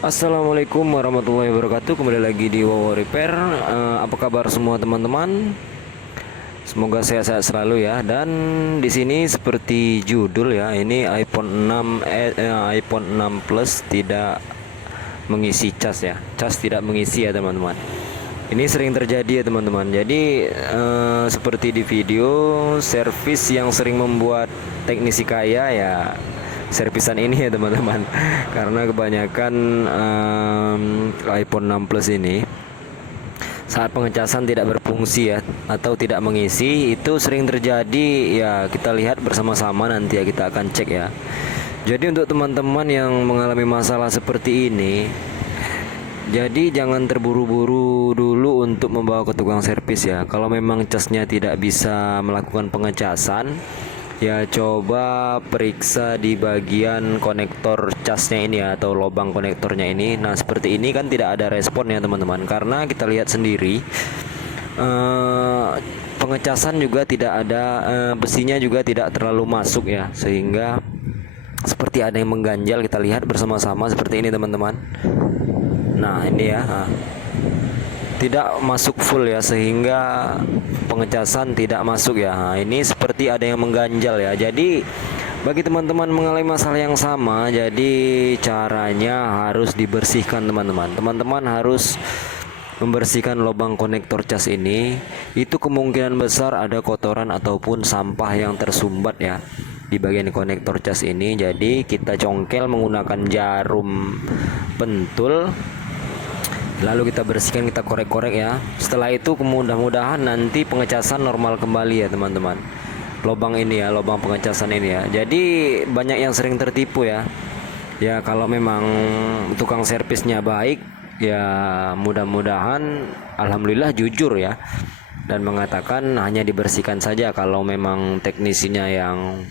Assalamualaikum warahmatullahi wabarakatuh. Kembali lagi di Wawo Repair. Apa kabar semua teman-teman? Semoga sehat-sehat selalu ya. Dan di sini seperti judul ya, ini iPhone 6 Plus tidak mengisi cas ya. Cas tidak mengisi ya teman-teman. Ini sering terjadi ya teman-teman. Jadi seperti di video, servis yang sering membuat teknisi kaya ya servisan ini ya teman-teman. Karena kebanyakan iPhone 6 Plus ini saat pengecasan tidak berfungsi ya, atau tidak mengisi, itu sering terjadi ya. Kita lihat bersama-sama nanti ya, kita akan cek ya. Jadi untuk teman-teman yang mengalami masalah seperti ini, jadi jangan terburu-buru dulu untuk membawa ke tukang servis ya. Kalau memang casnya tidak bisa melakukan pengecasan, ya coba periksa di bagian konektor casnya ini ya, atau lubang konektornya ini. Nah seperti ini kan tidak ada respon ya teman-teman, karena kita lihat sendiri pengecasan juga tidak ada, besinya juga tidak terlalu masuk ya, sehingga seperti ada yang mengganjal. Kita lihat bersama-sama seperti ini teman-teman. Nah ini ya, tidak masuk full ya, sehingga pengecasan tidak masuk ya. Nah, ini seperti ada yang mengganjal ya. Jadi bagi teman-teman mengalami masalah yang sama, jadi caranya harus dibersihkan teman-teman. Teman-teman harus membersihkan lubang konektor cas ini. Itu kemungkinan besar ada kotoran ataupun sampah yang tersumbat ya di bagian konektor cas ini. Jadi kita congkel menggunakan jarum pentul, lalu kita bersihkan, kita korek-korek ya. Setelah itu mudah-mudahan nanti pengecasan normal kembali ya teman-teman. Lubang ini ya, lubang pengecasan ini ya. Jadi banyak yang sering tertipu ya. Ya kalau memang tukang servisnya baik ya, mudah-mudahan alhamdulillah jujur ya, dan mengatakan hanya dibersihkan saja. Kalau memang teknisinya yang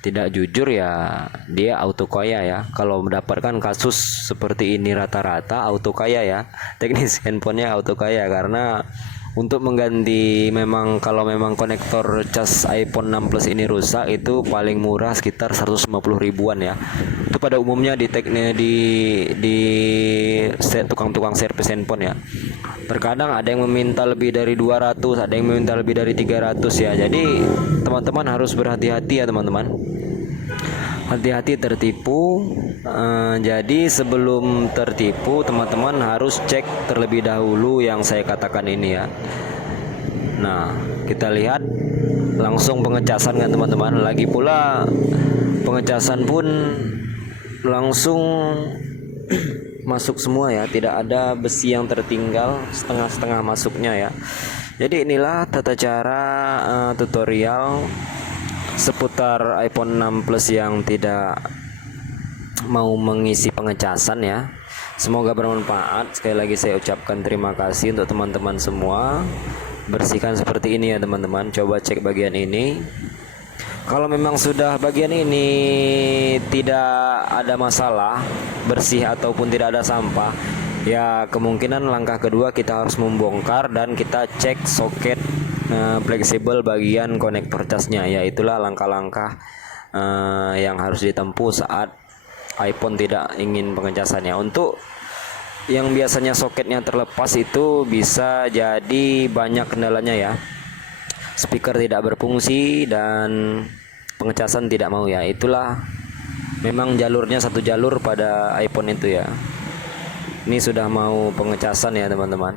tidak jujur ya, dia auto kaya ya. Kalau mendapatkan kasus seperti ini rata-rata auto kaya ya, teknis handphonenya auto kaya. Karena untuk mengganti, memang kalau memang konektor cas iPhone 6 Plus ini rusak, itu paling murah sekitar 150 ribuan ya. Itu pada umumnya di tukang-tukang servis handphone ya. Terkadang ada yang meminta lebih dari 200, ada yang meminta lebih dari 300 ya. Jadi teman-teman harus berhati-hati ya teman-teman. Hati-hati tertipu. Jadi sebelum tertipu, teman-teman harus cek terlebih dahulu yang saya katakan ini ya. Nah kita lihat langsung pengecasan kan teman-teman. Lagi pula pengecasan pun langsung masuk semua ya, tidak ada besi yang tertinggal, setengah-setengah masuknya ya. Jadi inilah tata cara tutorial seputar iPhone 6 Plus yang tidak mau mengisi pengecasan ya. Semoga bermanfaat. Sekali lagi saya ucapkan terima kasih untuk teman-teman semua. Bersihkan seperti ini ya teman-teman. Coba cek bagian ini. Kalau memang sudah bagian ini tidak ada masalah, bersih ataupun tidak ada sampah, ya kemungkinan langkah kedua kita harus membongkar dan kita cek soket fleksibel bagian konektor casnya ya. Itulah langkah-langkah yang harus ditempuh saat iPhone tidak ingin pengecasannya. Untuk yang biasanya soketnya terlepas itu bisa jadi banyak kendalanya ya. Speaker tidak berfungsi dan pengecasan tidak mau ya. Itulah memang jalurnya satu jalur pada iPhone itu ya. Ini sudah mau pengecasan ya teman-teman.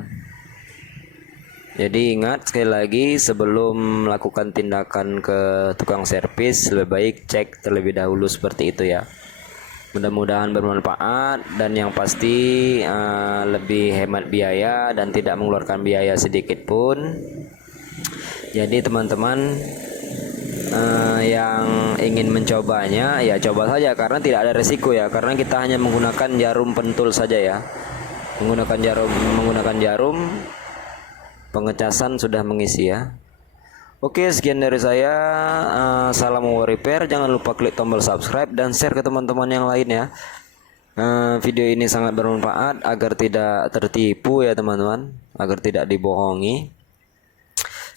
Jadi ingat sekali lagi, sebelum melakukan tindakan ke tukang servis, lebih baik cek terlebih dahulu seperti itu ya. Mudah-mudahan bermanfaat, dan yang pasti lebih hemat biaya dan tidak mengeluarkan biaya sedikit pun. Jadi teman-teman yang ingin mencobanya ya coba saja, karena tidak ada resiko ya, karena kita hanya menggunakan jarum pentul saja ya. Menggunakan jarum pengecasan sudah mengisi ya. Oke, sekian dari saya. Salam Repair. Jangan lupa klik tombol subscribe dan share ke teman-teman yang lain ya. Video ini sangat bermanfaat agar tidak tertipu ya teman-teman, agar tidak dibohongi.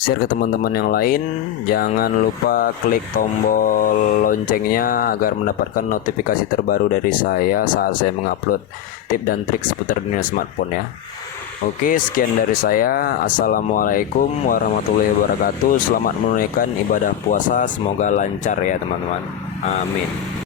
share ke teman-teman yang lain. Jangan lupa klik tombol loncengnya agar mendapatkan notifikasi terbaru dari saya saat saya mengupload tips dan trik seputar dunia smartphone ya. Oke, sekian dari saya. Assalamualaikum warahmatullahi wabarakatuh. Selamat menunaikan ibadah puasa, semoga lancar ya teman-teman. Amin.